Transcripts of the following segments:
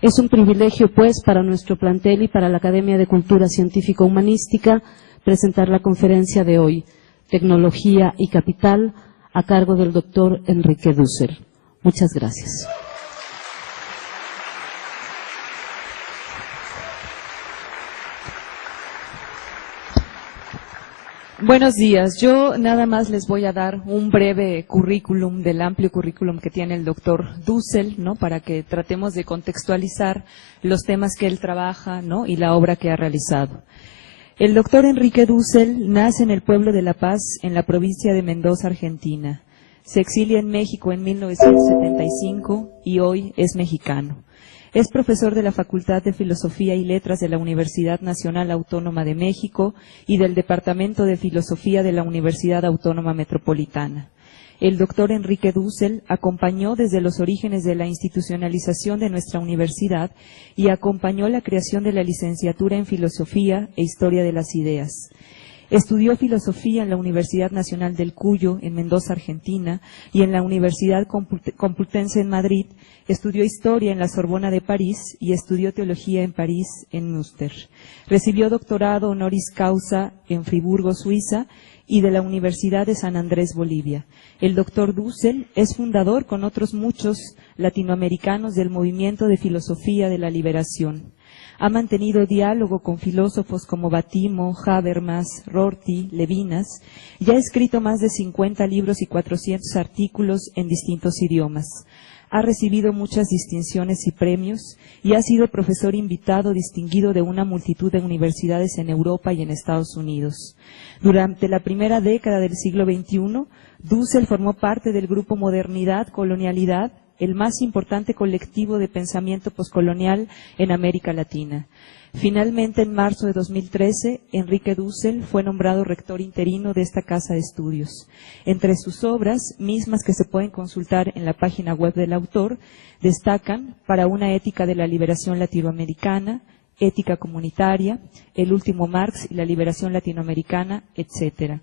Es un privilegio, pues, para nuestro plantel y para la Academia de Cultura Científico-Humanística presentar la conferencia de hoy, Tecnología y Capital, a cargo del doctor Enrique Dussel. Muchas gracias. Buenos días. Yo nada más les voy a dar un breve currículum del amplio currículum que tiene el doctor Dussel, ¿no? Para que tratemos de contextualizar los temas que él trabaja, ¿no? Y la obra que ha realizado. El doctor Enrique Dussel nace en el pueblo de La Paz, en la provincia de Mendoza, Argentina. Se exilia en México en 1975 y hoy es mexicano. Es profesor de la Facultad de Filosofía y Letras de la Universidad Nacional Autónoma de México y del Departamento de Filosofía de la Universidad Autónoma Metropolitana. El doctor Enrique Dussel acompañó desde los orígenes de la institucionalización de nuestra universidad y acompañó la creación de la licenciatura en Filosofía e Historia de las Ideas. Estudió filosofía en la Universidad Nacional del Cuyo, en Mendoza, Argentina, y en la Universidad Complutense en Madrid. Estudió historia en la Sorbona de París y estudió teología en París, en Münster. Recibió doctorado honoris causa en Friburgo, Suiza, y de la Universidad de San Andrés, Bolivia. El doctor Dussel es fundador, con otros muchos latinoamericanos, del movimiento de filosofía de la liberación. Ha mantenido diálogo con filósofos como Batimo, Habermas, Rorty, Levinas, y ha escrito más de 50 libros y 400 artículos en distintos idiomas. Ha recibido muchas distinciones y premios y ha sido profesor invitado distinguido de una multitud de universidades en Europa y en Estados Unidos. Durante la primera década del siglo XXI, Dussel formó parte del grupo Modernidad, Colonialidad, el más importante colectivo de pensamiento poscolonial en América Latina. Finalmente, en marzo de 2013, Enrique Dussel fue nombrado rector interino de esta casa de estudios. Entre sus obras, mismas que se pueden consultar en la página web del autor, destacan Para una ética de la liberación latinoamericana, Ética comunitaria, El último Marx y la liberación latinoamericana, etc.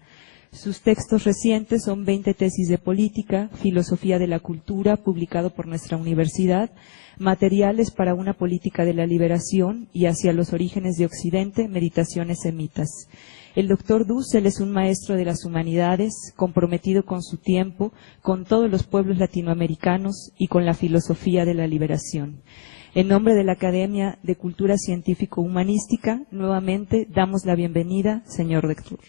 Sus textos recientes son 20 tesis de política, filosofía de la cultura, publicado por nuestra universidad, materiales para una política de la liberación y hacia los orígenes de Occidente, meditaciones semitas. El doctor Dussel es un maestro de las humanidades, comprometido con su tiempo, con todos los pueblos latinoamericanos y con la filosofía de la liberación. En nombre de la Academia de Cultura Científico-Humanística, nuevamente damos la bienvenida, señor rector.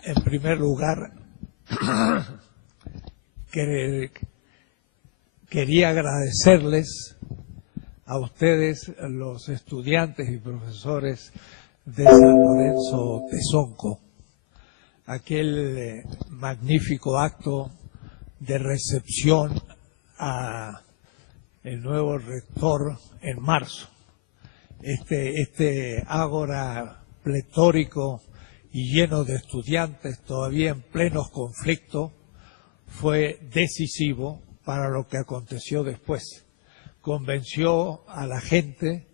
En primer lugar, quería agradecerles a ustedes, los estudiantes y profesores de San Lorenzo Tezonco, aquel magnífico acto de recepción a el nuevo rector en marzo. Este ágora pletórico y lleno de estudiantes todavía en plenos conflictos fue decisivo para lo que aconteció después. Convenció a la gente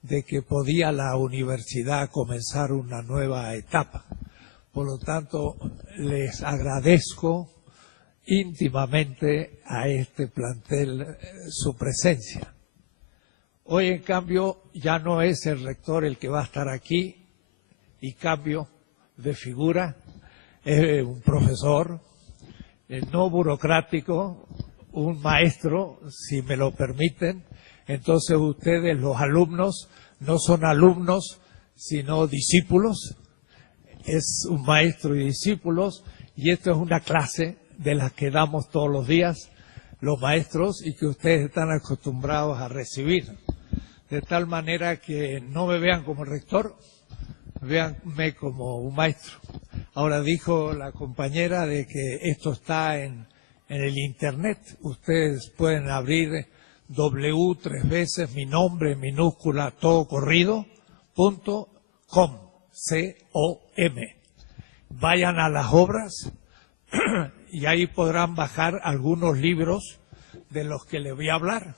de que podía la universidad comenzar una nueva etapa. Por lo tanto, les agradezco íntimamente a este plantel su presencia. Hoy, en cambio, ya no es el rector el que va a estar aquí y cambio de figura, es un profesor, no burocrático, un maestro, si me lo permiten. Entonces ustedes, los alumnos, no son alumnos, sino discípulos. Es un maestro y discípulos, y esto es una clase de las que damos todos los días los maestros y que ustedes están acostumbrados a recibir. De tal manera que no me vean como rector, véanme como un maestro. Ahora dijo la compañera de que esto está en el internet. Ustedes pueden abrir w3 veces mi nombre, minúscula, todo corrido, .com, C-O-M. Vayan a las obras y ahí podrán bajar algunos libros de los que les voy a hablar.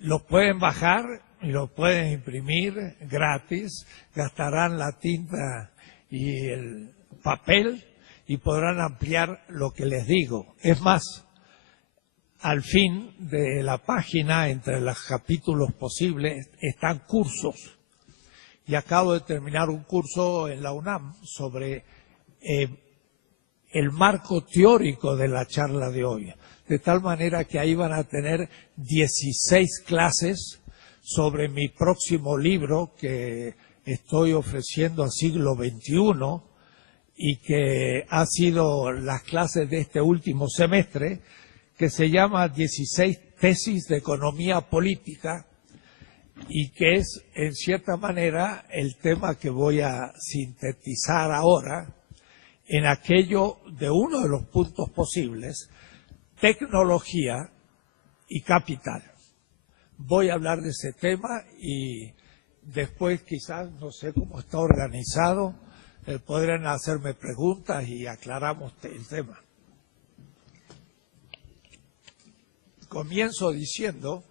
Los pueden bajar y los pueden imprimir gratis, gastarán la tinta y el papel y podrán ampliar lo que les digo. Es más, al fin de la página, entre los capítulos posibles, están cursos. Y acabo de terminar un curso en la UNAM sobre el marco teórico de la charla de hoy. De tal manera que ahí van a tener 16 clases sobre mi próximo libro que estoy ofreciendo al siglo XXI y que ha sido las clases de este último semestre, que se llama 16 tesis de economía política y que es, en cierta manera, el tema que voy a sintetizar ahora en aquello de uno de los puntos posibles, tecnología y capital. Voy a hablar de ese tema y después quizás, no sé cómo está organizado, podrán hacerme preguntas y aclaramos el tema. Comienzo diciendo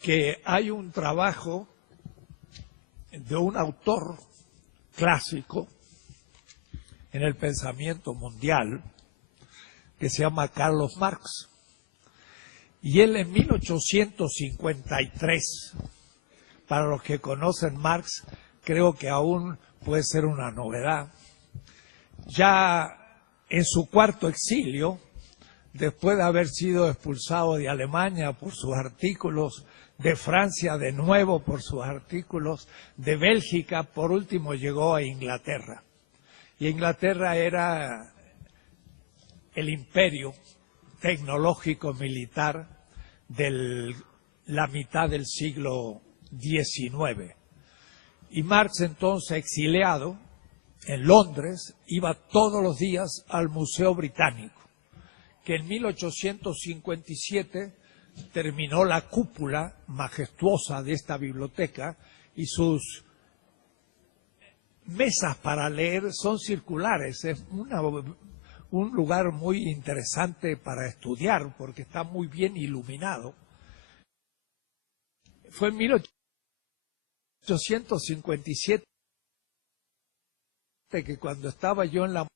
que hay un trabajo de un autor clásico en el pensamiento mundial que se llama Carlos Marx. Y él en 1853, para los que conocen Marx, creo que aún puede ser una novedad, ya en su cuarto exilio, después de haber sido expulsado de Alemania por sus artículos, de Francia de nuevo por sus artículos, de Bélgica, por último llegó a Inglaterra. Y Inglaterra era el imperio tecnológico militar de la mitad del siglo XIX. Y Marx, entonces exiliado en Londres, iba todos los días al Museo Británico, que en 1857 terminó la cúpula majestuosa de esta biblioteca y sus mesas para leer son circulares. Es un lugar muy interesante para estudiar porque está muy bien iluminado. Fue en 1857 que cuando estaba yo en el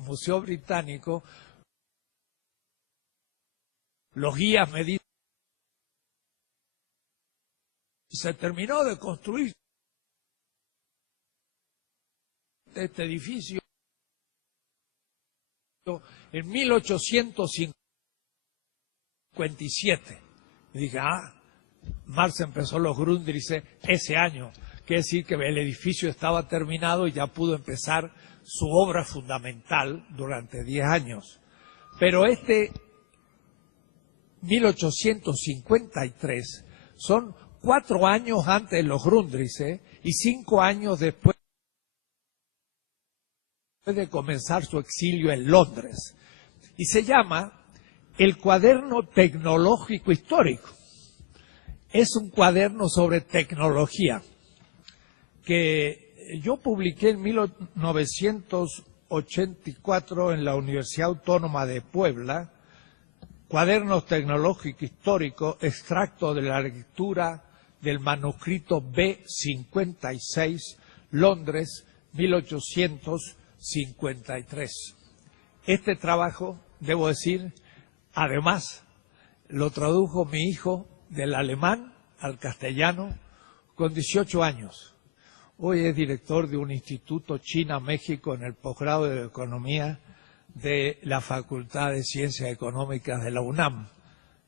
Museo Británico, los guías me dicen, se terminó de construir este edificio en 1857. Y dije, Marx empezó los Grundrisse ese año, quiere decir que el edificio estaba terminado y ya pudo empezar su obra fundamental durante 10 años. Pero 1853 son 4 años antes de los Grundrisse y 5 años después de comenzar su exilio en Londres. Y se llama El Cuaderno Tecnológico Histórico. Es un cuaderno sobre tecnología que yo publiqué en 1984 en la Universidad Autónoma de Puebla, Cuadernos Tecnológico Histórico, extracto de la lectura del manuscrito B56, Londres, 1853. Este trabajo, debo decir, además, lo tradujo mi hijo del alemán al castellano con 18 años. Hoy es director de un instituto China-México en el posgrado de Economía de la Facultad de Ciencias Económicas de la UNAM.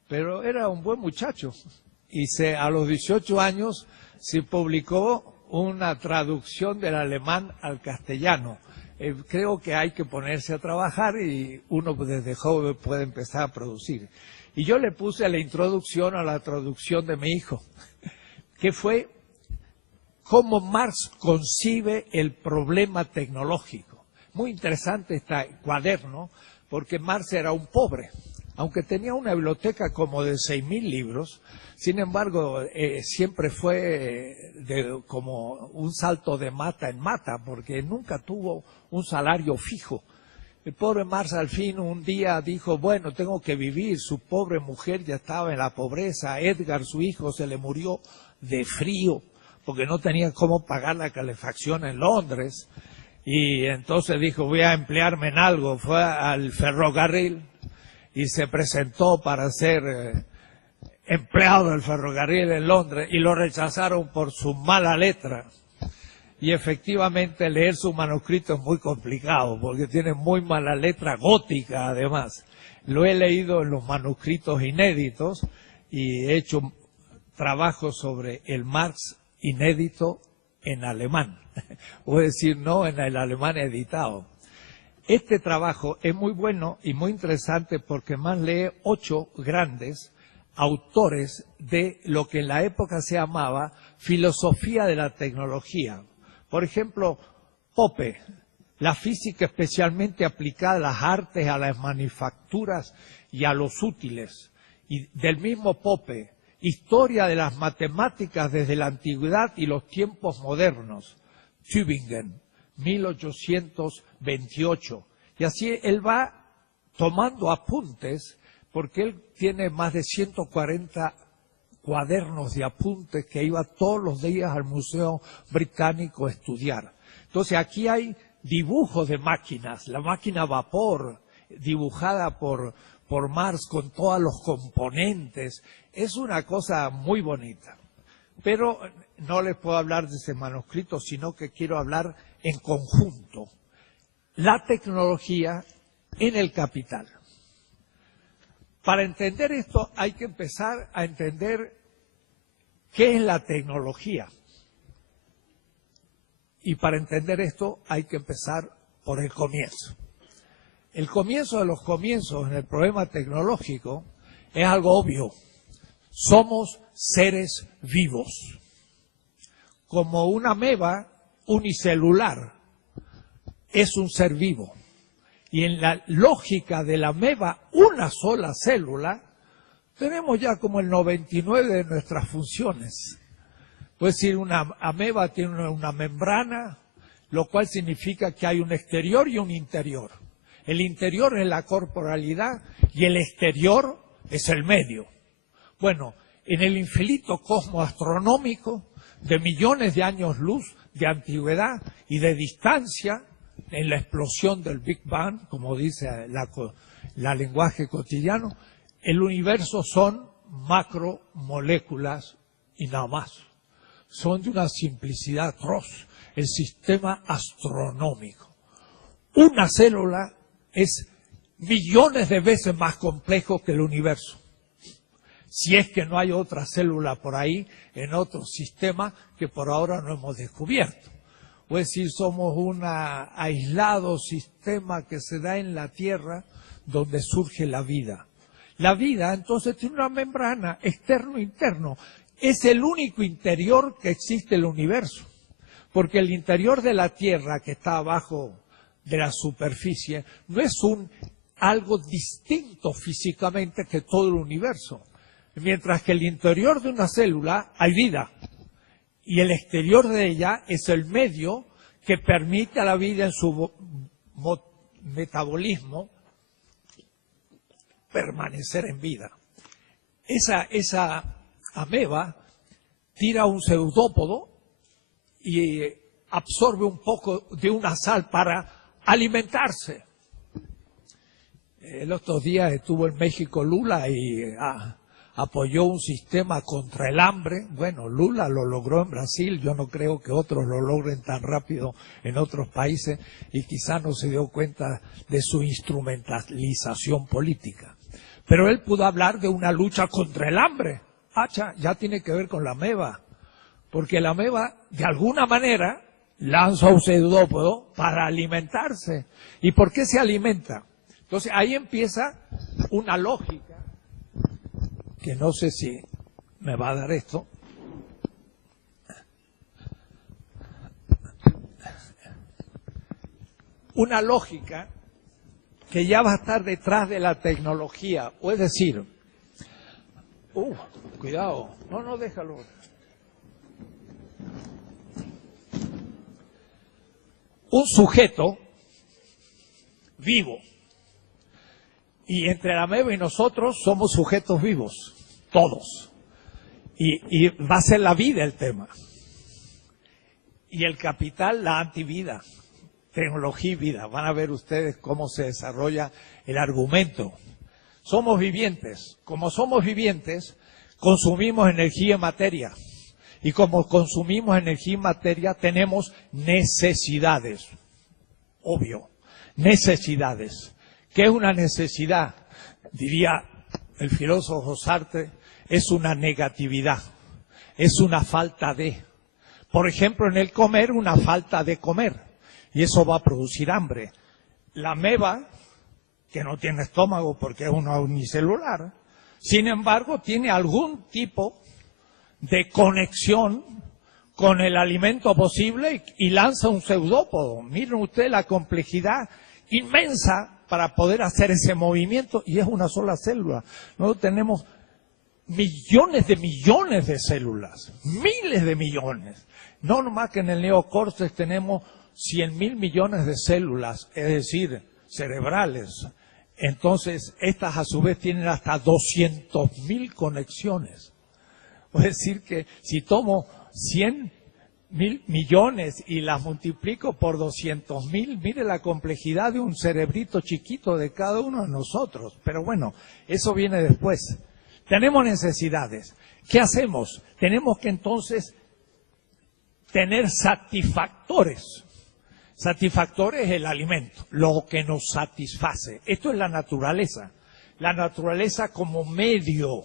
Pero era un buen muchacho y a los 18 años se publicó una traducción del alemán al castellano. Creo que hay que ponerse a trabajar y uno desde joven puede empezar a producir. Y yo le puse la introducción a la traducción de mi hijo, que fue cómo Marx concibe el problema tecnológico. Muy interesante este cuaderno, porque Marx era un pobre aunque tenía una biblioteca como de 6.000 libros, sin embargo, siempre fue como un salto de mata en mata, porque nunca tuvo un salario fijo. El pobre Marx al fin un día dijo, bueno, tengo que vivir, su pobre mujer ya estaba en la pobreza, Edgar, su hijo, se le murió de frío, porque no tenía cómo pagar la calefacción en Londres, y entonces dijo, voy a emplearme en algo, fue al ferrocarril y se presentó para ser empleado del ferrocarril en Londres, y lo rechazaron por su mala letra. Y efectivamente leer su manuscrito es muy complicado, porque tiene muy mala letra gótica además. Lo he leído en los manuscritos inéditos y he hecho trabajos sobre el Marx inédito en alemán, o decir, no en el alemán editado. Este trabajo es muy bueno y muy interesante porque más lee 8 grandes autores de lo que en la época se llamaba filosofía de la tecnología. Por ejemplo, Pope, la física especialmente aplicada a las artes, a las manufacturas y a los útiles. Y del mismo Pope, historia de las matemáticas desde la antigüedad y los tiempos modernos. Tübingen, 1828. Y así él va tomando apuntes, porque él tiene más de 140 cuadernos de apuntes que iba todos los días al Museo Británico a estudiar. Entonces aquí hay dibujos de máquinas, la máquina a vapor dibujada por Marx con todos los componentes. Es una cosa muy bonita. Pero no les puedo hablar de ese manuscrito, sino que quiero hablar en conjunto. La tecnología en el capital. Para entender esto hay que empezar a entender qué es la tecnología. Y para entender esto hay que empezar por el comienzo. El comienzo de los comienzos en el problema tecnológico es algo obvio. Somos seres vivos. Como una ameba unicelular es un ser vivo. Y en la lógica de la ameba, una sola célula, tenemos ya como el 99% de nuestras funciones. Puede decir, una ameba tiene una membrana, lo cual significa que hay un exterior y un interior. El interior es la corporalidad y el exterior es el medio. Bueno, en el infinito cosmos astronómico, de millones de años luz, de antigüedad y de distancia, en la explosión del Big Bang, como dice la lenguaje cotidiano, el universo son macromoléculas y nada más. Son de una simplicidad atroz. El sistema astronómico. Una célula es millones de veces más complejo que el universo. Si es que no hay otra célula por ahí, en otro sistema que por ahora no hemos descubierto. O es decir, somos un aislado sistema que se da en la Tierra donde surge la vida. La vida, entonces, tiene una membrana externo-interno. Es el único interior que existe en el universo. Porque el interior de la Tierra, que está abajo de la superficie, no es algo distinto físicamente que todo el universo. Mientras que el interior de una célula hay vida. Y el exterior de ella es el medio que permite a la vida en su metabolismo permanecer en vida. Esa ameba tira un pseudópodo y absorbe un poco de una sal para alimentarse. El otro día estuvo en México Lula y apoyó un sistema contra el hambre. Bueno, Lula lo logró en Brasil, yo no creo que otros lo logren tan rápido en otros países y quizá no se dio cuenta de su instrumentalización política. Pero él pudo hablar de una lucha contra el hambre. Ya tiene que ver con la ameba, porque la ameba de alguna manera lanza un pseudópodo para alimentarse. ¿Y por qué se alimenta? Entonces ahí empieza una lógica que no sé si me va a dar esto. Una lógica que ya va a estar detrás de la tecnología. O es decir, cuidado, no, déjalo. Un sujeto vivo. Y entre la ameba y nosotros somos sujetos vivos, todos. Y va a ser la vida el tema. Y el capital, la antivida. Tecnología y vida. Van a ver ustedes cómo se desarrolla el argumento. Somos vivientes. Como somos vivientes, consumimos energía y materia. Y como consumimos energía y materia, tenemos necesidades. Obvio. Necesidades. ¿Qué es una necesidad? Diría el filósofo Sartre, es una negatividad. Es una falta de. Por ejemplo, en el comer, una falta de comer. Y eso va a producir hambre. La ameba, que no tiene estómago porque es una unicelular, sin embargo, tiene algún tipo de conexión con el alimento posible y lanza un pseudópodo. Miren ustedes la complejidad inmensa para poder hacer ese movimiento, y es una sola célula. Nosotros tenemos millones de células, miles de millones. No nomás que en el neocórtex tenemos 100.000 millones de células, es decir, cerebrales. Entonces, estas a su vez tienen hasta 200.000 conexiones. Es decir, que si tomo 100.000 millones y las multiplico por 200.000, mire la complejidad de un cerebrito chiquito de cada uno de nosotros. Pero bueno, eso viene después. Tenemos necesidades. ¿Qué hacemos? Tenemos que entonces tener satisfactores. Satisfactor es el alimento, lo que nos satisface. Esto es la naturaleza. La naturaleza como medio.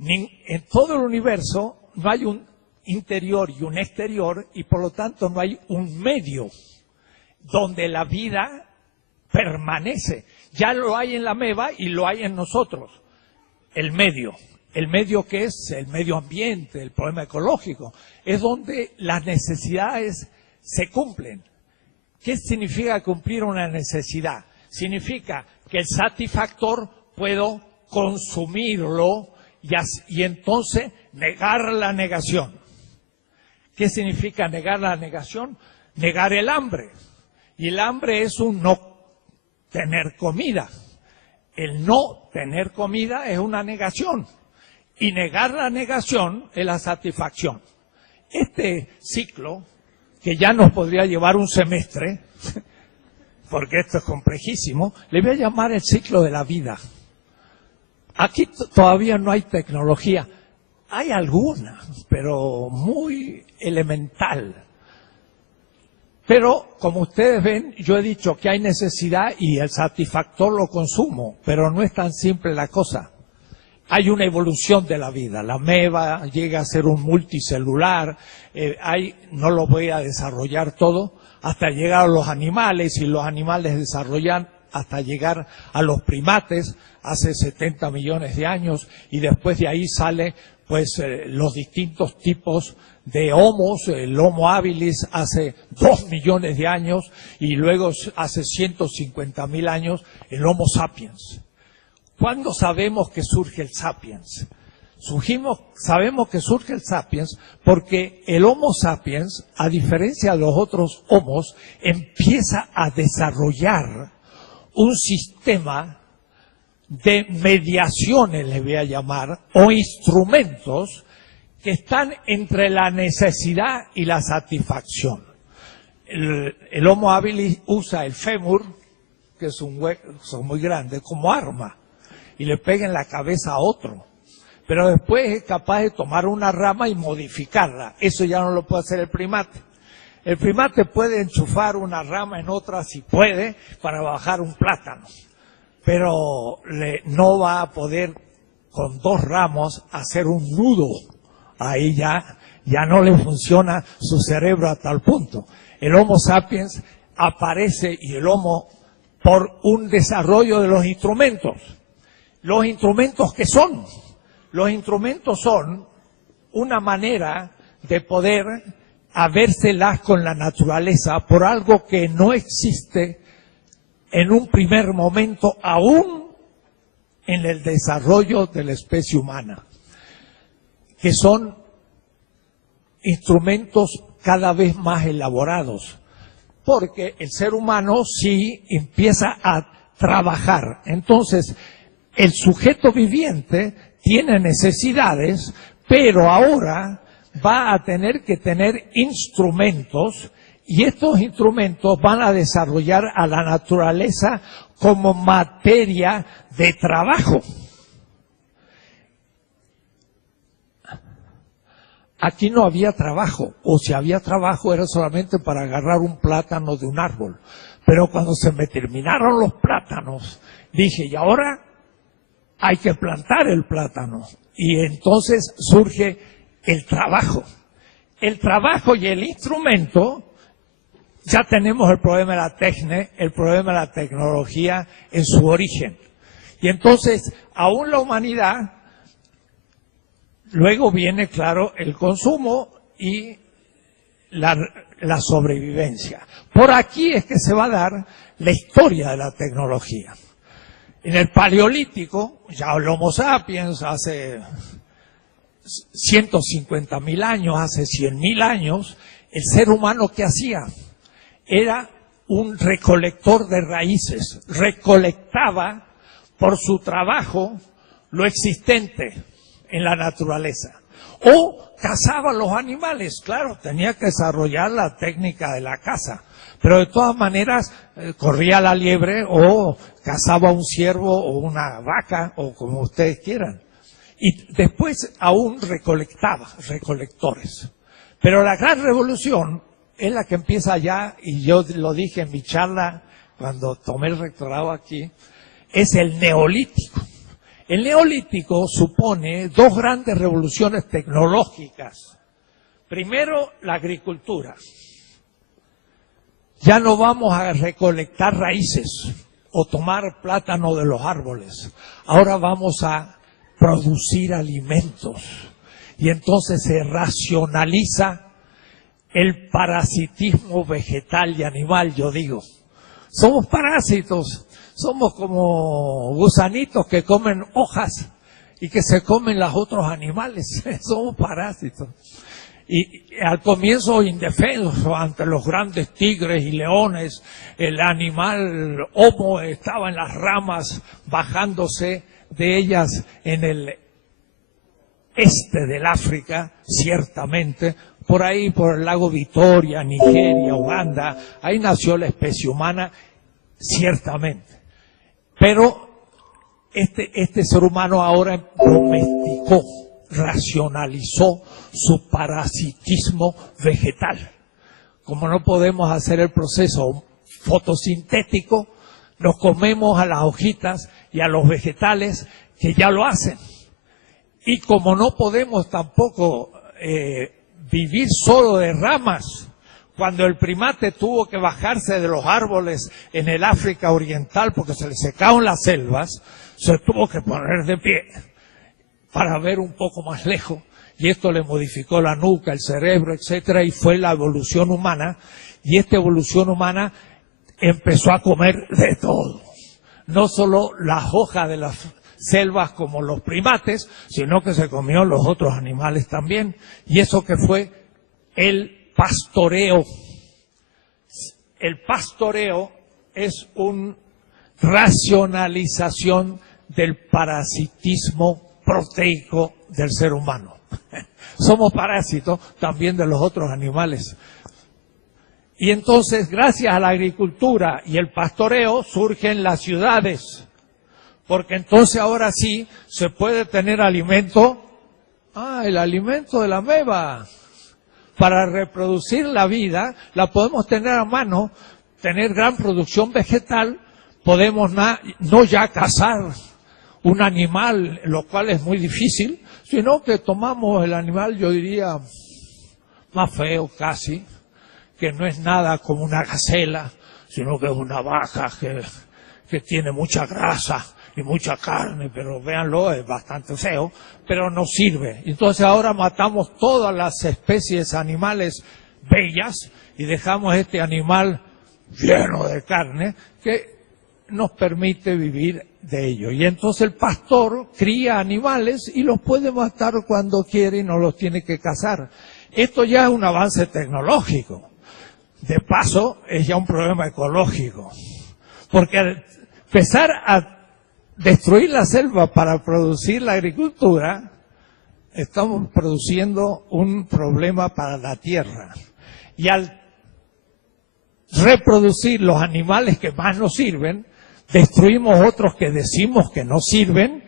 En todo el universo no hay un interior y un exterior, y por lo tanto no hay un medio donde la vida permanece. Ya lo hay en la ameba y lo hay en nosotros. El medio. El medio que es el medio ambiente, el problema ecológico, es donde las necesidades se cumplen. ¿Qué significa cumplir una necesidad? Significa que el satisfactor puedo consumirlo y entonces negar la negación. ¿Qué significa negar la negación? Negar el hambre. Y el hambre es un no tener comida. El no tener comida es una negación. Y negar la negación es la satisfacción. Este ciclo, que ya nos podría llevar un semestre, porque esto es complejísimo, le voy a llamar el ciclo de la vida. Aquí todavía no hay tecnología. Hay alguna, pero muy elemental. Pero, como ustedes ven, yo he dicho que hay necesidad y el satisfactor lo consumo, pero no es tan simple la cosa. Hay una evolución de la vida. La ameba llega a ser un multicelular. No lo voy a desarrollar todo hasta llegar a los animales, y los animales desarrollan hasta llegar a los primates hace 70 millones de años, y después de ahí sale pues los distintos tipos de homos. El Homo habilis hace 2 millones de años, y luego hace 150.000 años el Homo sapiens. ¿Cuándo sabemos que surge el sapiens? Sabemos que surge el sapiens porque el Homo sapiens, a diferencia de los otros homos, empieza a desarrollar un sistema de mediaciones, les voy a llamar, o instrumentos que están entre la necesidad y la satisfacción. El Homo habilis usa el fémur, que es un hueso muy grande, como arma, y le pega en la cabeza a otro. Pero después es capaz de tomar una rama y modificarla. Eso ya no lo puede hacer el primate. El primate puede enchufar una rama en otra, si puede, para bajar un plátano. Pero no va a poder con 2 ramos hacer un nudo. Ahí ya no le funciona su cerebro a tal punto. El Homo sapiens aparece, y el Homo, por un desarrollo de los instrumentos. ¿Los instrumentos qué son? Los instrumentos son una manera de poder habérselas con la naturaleza por algo que no existe en un primer momento aún en el desarrollo de la especie humana, que son instrumentos cada vez más elaborados, porque el ser humano sí empieza a trabajar. Entonces, el sujeto viviente tiene necesidades, pero ahora va a tener que tener instrumentos, y estos instrumentos van a desarrollar a la naturaleza como materia de trabajo. Aquí no había trabajo, o si había trabajo era solamente para agarrar un plátano de un árbol. Pero cuando se me terminaron los plátanos, dije, y ahora hay que plantar el plátano. Y entonces surge el trabajo. El trabajo y el instrumento, ya tenemos el problema de la el problema de la tecnología en su origen. Y entonces, aún la humanidad, luego viene, claro, el consumo y la sobrevivencia. Por aquí es que se va a dar la historia de la tecnología. En el Paleolítico, ya el Homo sapiens hace 150.000 años, hace 100.000 años, el ser humano, ¿qué hacía? Era un recolector de raíces, recolectaba por su trabajo lo existente en la naturaleza. O cazaba los animales, claro, tenía que desarrollar la técnica de la caza, pero de todas maneras corría la liebre o cazaba un ciervo o una vaca o como ustedes quieran. Y después aún recolectaba, recolectores. Pero la gran revolución es la que empieza ya, y yo lo dije en mi charla cuando tomé el rectorado aquí, es el Neolítico. El Neolítico supone dos grandes revoluciones tecnológicas. Primero, la agricultura. Ya no vamos a recolectar raíces o tomar plátano de los árboles. Ahora vamos a producir alimentos. Y entonces se racionaliza el parasitismo vegetal y animal, yo digo. Somos parásitos. Somos como gusanitos que comen hojas y que se comen los otros animales. Somos parásitos. Y al comienzo indefensos ante los grandes tigres y leones, el animal homo estaba en las ramas bajándose de ellas en el este del África, ciertamente, por ahí por el lago Victoria, Nigeria, Uganda, ahí nació la especie humana, ciertamente. Pero este ser humano ahora domesticó, racionalizó su parasitismo vegetal. Como no podemos hacer el proceso fotosintético, nos comemos a las hojitas y a los vegetales que ya lo hacen. Y como no podemos tampoco vivir solo de ramas, cuando el primate tuvo que bajarse de los árboles en el África Oriental porque se le secaron las selvas, se tuvo que poner de pie para ver un poco más lejos, y esto le modificó la nuca, el cerebro, etcétera, y fue la evolución humana, y esta evolución humana empezó a comer de todo. No solo las hojas de las selvas como los primates, sino que se comió los otros animales también, y eso que fue el pastoreo. El pastoreo es una racionalización del parasitismo proteico del ser humano. Somos parásitos también de los otros animales. Y entonces, gracias a la agricultura y el pastoreo, surgen las ciudades. Porque entonces ahora sí se puede tener alimento. El alimento de la ameba. Para reproducir la vida, la podemos tener a mano, tener gran producción vegetal, podemos no ya cazar un animal, lo cual es muy difícil, sino que tomamos el animal, yo diría, más feo casi, que no es nada como una gacela, sino que es una vaca que tiene mucha grasa y mucha carne, pero véanlo, es bastante feo, pero nos sirve. Entonces ahora matamos todas las especies animales bellas y dejamos este animal lleno de carne que nos permite vivir de ello. Y entonces el pastor cría animales y los puede matar cuando quiere y no los tiene que cazar. Esto ya es un avance tecnológico. De paso, es ya un problema ecológico. Porque al empezar a destruir la selva para producir la agricultura, estamos produciendo un problema para la tierra. Y al reproducir los animales que más nos sirven, destruimos otros que decimos que no sirven,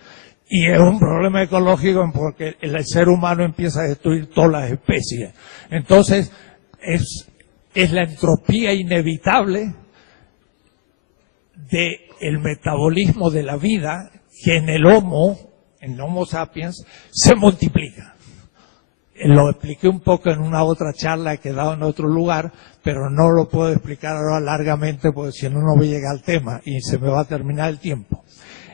y es un problema ecológico porque el ser humano empieza a destruir todas las especies. Entonces, es la entropía inevitable del metabolismo de la vida que en el Homo sapiens, se multiplica. Lo expliqué un poco en una otra charla que he dado en otro lugar, pero no lo puedo explicar ahora largamente porque si no, no voy a llegar al tema y se me va a terminar el tiempo.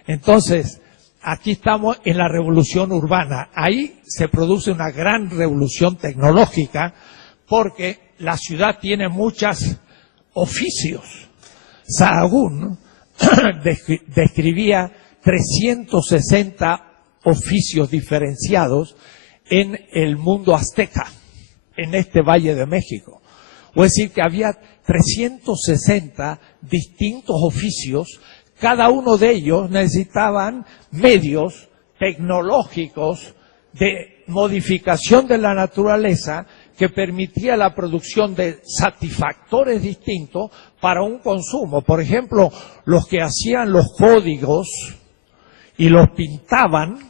Entonces, aquí estamos en la revolución urbana. Ahí se produce una gran revolución tecnológica porque la ciudad tiene muchos oficios. Sahagún describía 360 oficios diferenciados en el mundo azteca, en este Valle de México. O es decir, que había 360 distintos oficios, cada uno de ellos necesitaban medios tecnológicos de modificación de la naturaleza que permitía la producción de satisfactores distintos para un consumo. Por ejemplo, los que hacían los códigos y los pintaban,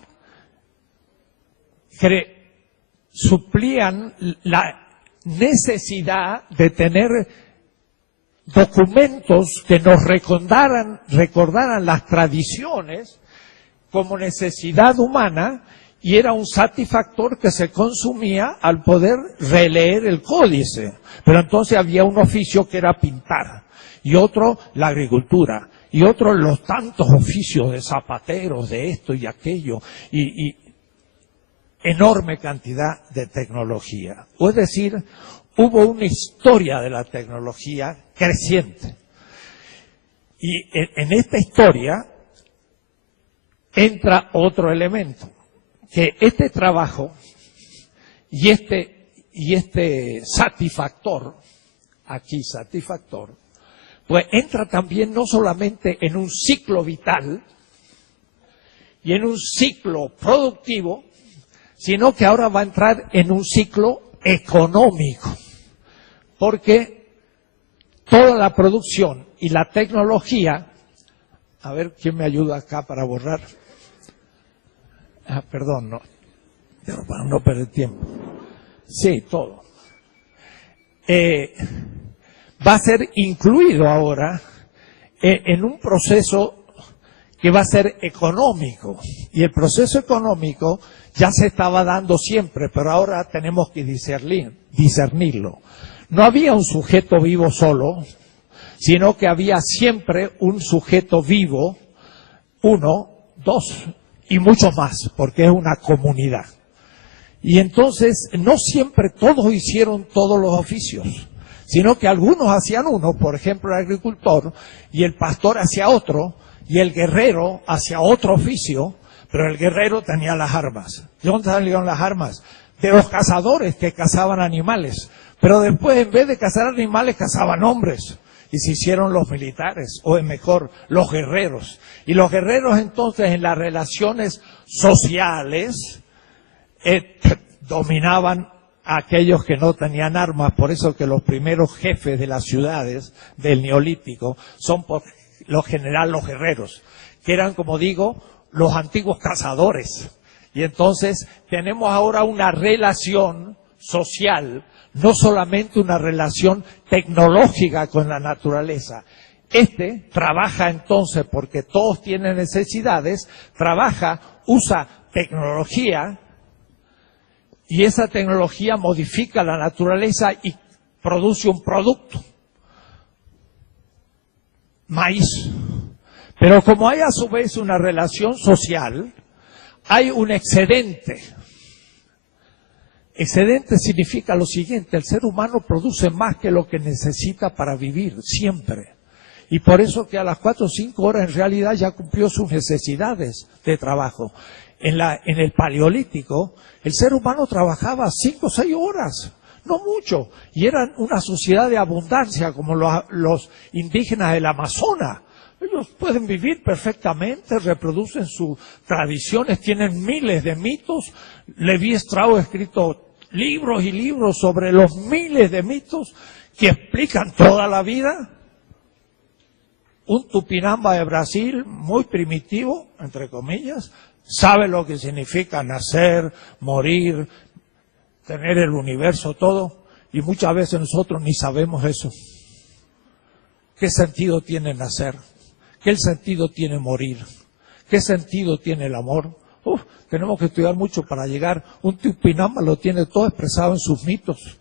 suplían la necesidad de tener documentos que nos recordaran las tradiciones como necesidad humana, y era un satisfactor que se consumía al poder releer el códice. Pero entonces había un oficio que era pintar, y otro la agricultura, y otro los tantos oficios de zapateros, de esto y aquello, y enorme cantidad de tecnología. Es decir, hubo una historia de la tecnología creciente. Y en esta historia entra otro elemento, que este trabajo y este satisfactor, pues entra también no solamente en un ciclo vital y en un ciclo productivo, sino que ahora va a entrar en un ciclo económico, porque toda la producción y la tecnología, a ver quién me ayuda acá para borrar, perdón, no, para no perder tiempo, sí, todo, va a ser incluido ahora en un proceso que va a ser económico, y el proceso económico ya se estaba dando siempre, pero ahora tenemos que discernirlo. No había un sujeto vivo solo, sino que había siempre un sujeto vivo, uno, dos y muchos más, porque es una comunidad. Y entonces no siempre todos hicieron todos los oficios, sino que algunos hacían uno, por ejemplo el agricultor, y el pastor hacía otro, y el guerrero hacía otro oficio, pero el guerrero tenía las armas. ¿De dónde salieron las armas? De los cazadores que cazaban animales. Pero después, en vez de cazar animales, cazaban hombres. Y se hicieron los militares, o es mejor, los guerreros. Y los guerreros entonces en las relaciones sociales dominaban a aquellos que no tenían armas. Por eso que los primeros jefes de las ciudades del Neolítico son por lo general los guerreros, que eran, como digo, los antiguos cazadores. Y entonces tenemos ahora una relación social, no solamente una relación tecnológica con la naturaleza. Trabaja entonces, porque todos tienen necesidades, usa tecnología, y esa tecnología modifica la naturaleza y produce un producto. Maíz. Pero como hay a su vez una relación social, hay un excedente. Excedente significa lo siguiente: el ser humano produce más que lo que necesita para vivir, siempre. Y por eso que a las 4 o 5 horas en realidad ya cumplió sus necesidades de trabajo. En el Paleolítico, el ser humano trabajaba 5 o 6 horas, no mucho. Y eran una sociedad de abundancia como los indígenas del Amazonas. Ellos pueden vivir perfectamente, reproducen sus tradiciones, tienen miles de mitos. Levi Strauss ha escrito libros y libros sobre los miles de mitos que explican toda la vida. Un Tupinamba de Brasil, muy primitivo, entre comillas, sabe lo que significa nacer, morir, tener el universo, todo, y muchas veces nosotros ni sabemos eso. ¿Qué sentido tiene nacer? ¿Qué sentido tiene morir? ¿Qué sentido tiene el amor? Tenemos que estudiar mucho para llegar. Un Tupinamba lo tiene todo expresado en sus mitos.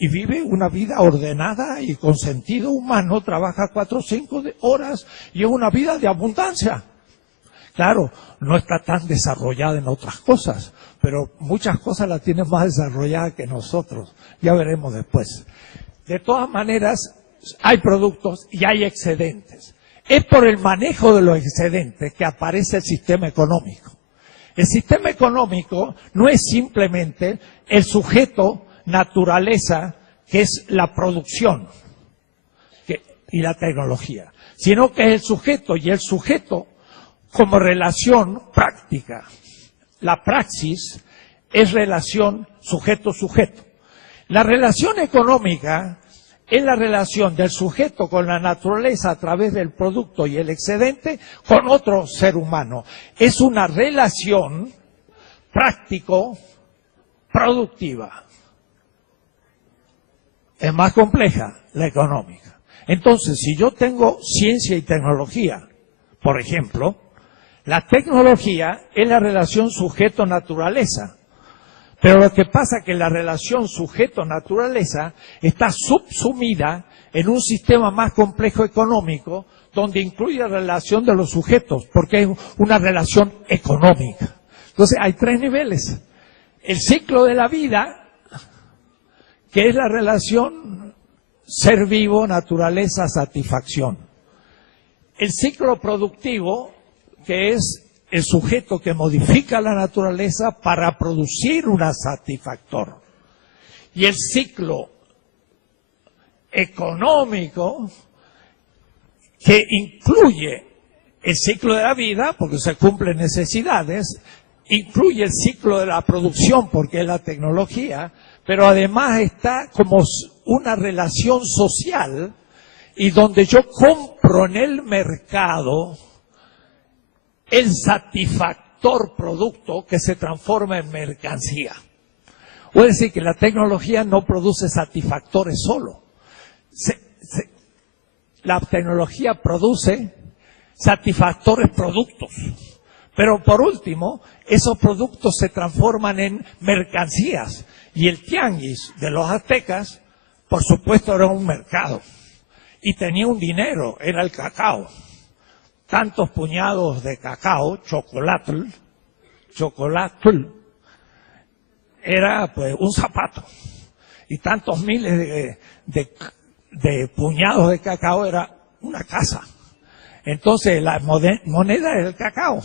Y vive una vida ordenada y con sentido humano, trabaja 4 o 5 horas y es una vida de abundancia. Claro, no está tan desarrollada en otras cosas, pero muchas cosas las tiene más desarrolladas que nosotros. Ya veremos después. De todas maneras, hay productos y hay excedentes. Es por el manejo de los excedentes que aparece el sistema económico. El sistema económico no es simplemente el sujeto naturaleza, que es la producción y la tecnología, sino que es el sujeto, y el sujeto como relación práctica. La praxis es relación sujeto-sujeto. La relación económica es la relación del sujeto con la naturaleza a través del producto y el excedente con otro ser humano. Es una relación práctico-productiva. Es más compleja la económica. Entonces, si yo tengo ciencia y tecnología, por ejemplo, la tecnología es la relación sujeto-naturaleza. Pero lo que pasa es que la relación sujeto-naturaleza está subsumida en un sistema más complejo económico, donde incluye la relación de los sujetos, porque es una relación económica. Entonces, hay 3 niveles. El ciclo de la vida, que es la relación ser vivo, naturaleza, satisfacción. El ciclo productivo, que es el sujeto que modifica la naturaleza para producir un satisfactor. Y el ciclo económico, que incluye el ciclo de la vida, porque se cumplen necesidades, incluye el ciclo de la producción, porque es la tecnología, pero además está como una relación social, y donde yo compro en el mercado el satisfactor producto que se transforma en mercancía. Es decir, que la tecnología no produce satisfactores solo. La tecnología produce satisfactores productos. Pero por último, esos productos se transforman en mercancías. Y el tianguis de los aztecas, por supuesto, era un mercado. Y tenía un dinero, era el cacao. Tantos puñados de cacao, chocolatl, era pues un zapato. Y tantos miles de puñados de cacao era una casa. Entonces la moneda era el cacao,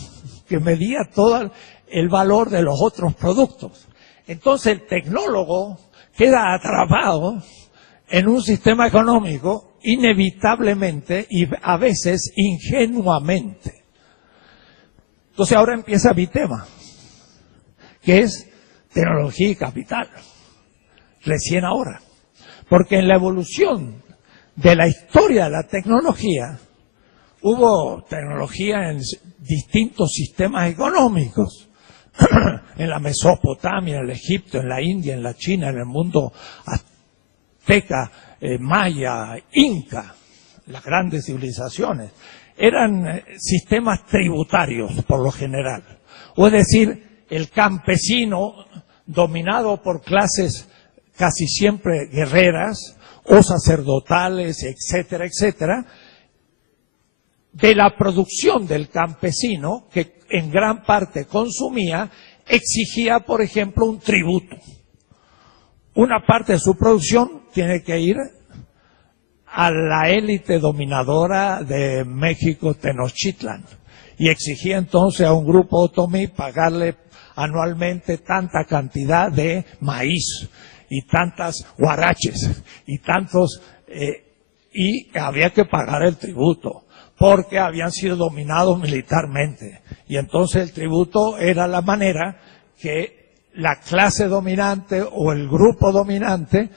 que medía todo el valor de los otros productos. Entonces el tecnólogo queda atrapado en un sistema económico inevitablemente y a veces ingenuamente. Entonces ahora empieza mi tema, que es tecnología y capital, recién ahora. Porque en la evolución de la historia de la tecnología, hubo tecnología en distintos sistemas económicos, en la Mesopotamia, en el Egipto, en la India, en la China, en el mundo azteca, maya, inca, las grandes civilizaciones, eran sistemas tributarios por lo general. Es decir, el campesino dominado por clases casi siempre guerreras o sacerdotales, etcétera, etcétera, de la producción del campesino, que en gran parte consumía, exigía, por ejemplo, un tributo. Una parte de su producción tiene que ir a la élite dominadora de México, Tenochtitlan, y exigía entonces a un grupo otomí pagarle anualmente tanta cantidad de maíz y tantas huaraches y tantos, y había que pagar el tributo, porque habían sido dominados militarmente. Y entonces el tributo era la manera que la clase dominante o el grupo dominante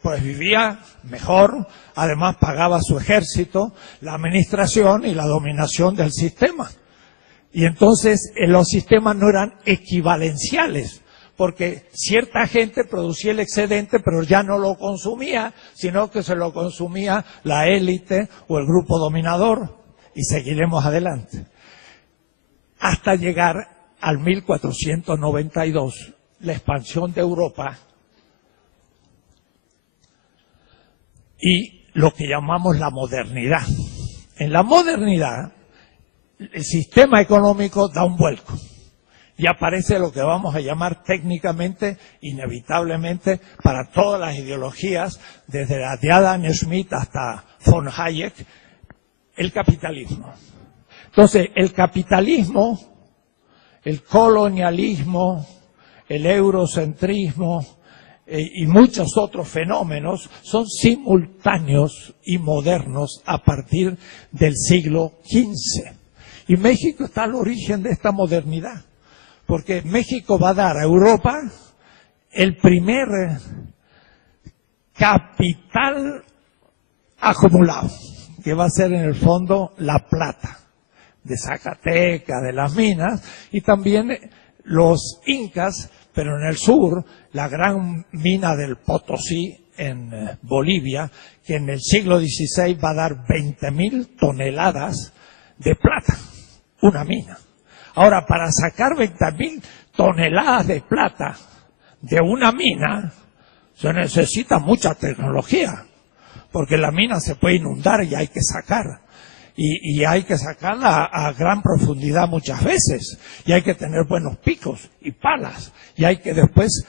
pues vivía mejor, además pagaba su ejército, la administración y la dominación del sistema. Y entonces los sistemas no eran equivalenciales, porque cierta gente producía el excedente pero ya no lo consumía, sino que se lo consumía la élite o el grupo dominador. Y seguiremos adelante. Hasta llegar al 1492, la expansión de Europa y lo que llamamos la modernidad. En la modernidad, el sistema económico da un vuelco y aparece lo que vamos a llamar técnicamente, inevitablemente, para todas las ideologías, desde la de Adam Smith hasta von Hayek, el capitalismo. Entonces, el capitalismo, el colonialismo, el eurocentrismo y muchos otros fenómenos son simultáneos y modernos a partir del siglo XV. Y México está al origen de esta modernidad, porque México va a dar a Europa el primer capital acumulado, que va a ser en el fondo la plata de Zacatecas, de las minas, y también los incas, pero en el sur, la gran mina del Potosí en Bolivia, que en el siglo XVI va a dar 20.000 toneladas de plata, una mina. Ahora, para sacar 20.000 toneladas de plata de una mina, se necesita mucha tecnología, porque la mina se puede inundar y hay que sacar. Y hay que sacarla a gran profundidad muchas veces. Y hay que tener buenos picos y palas. Y hay que después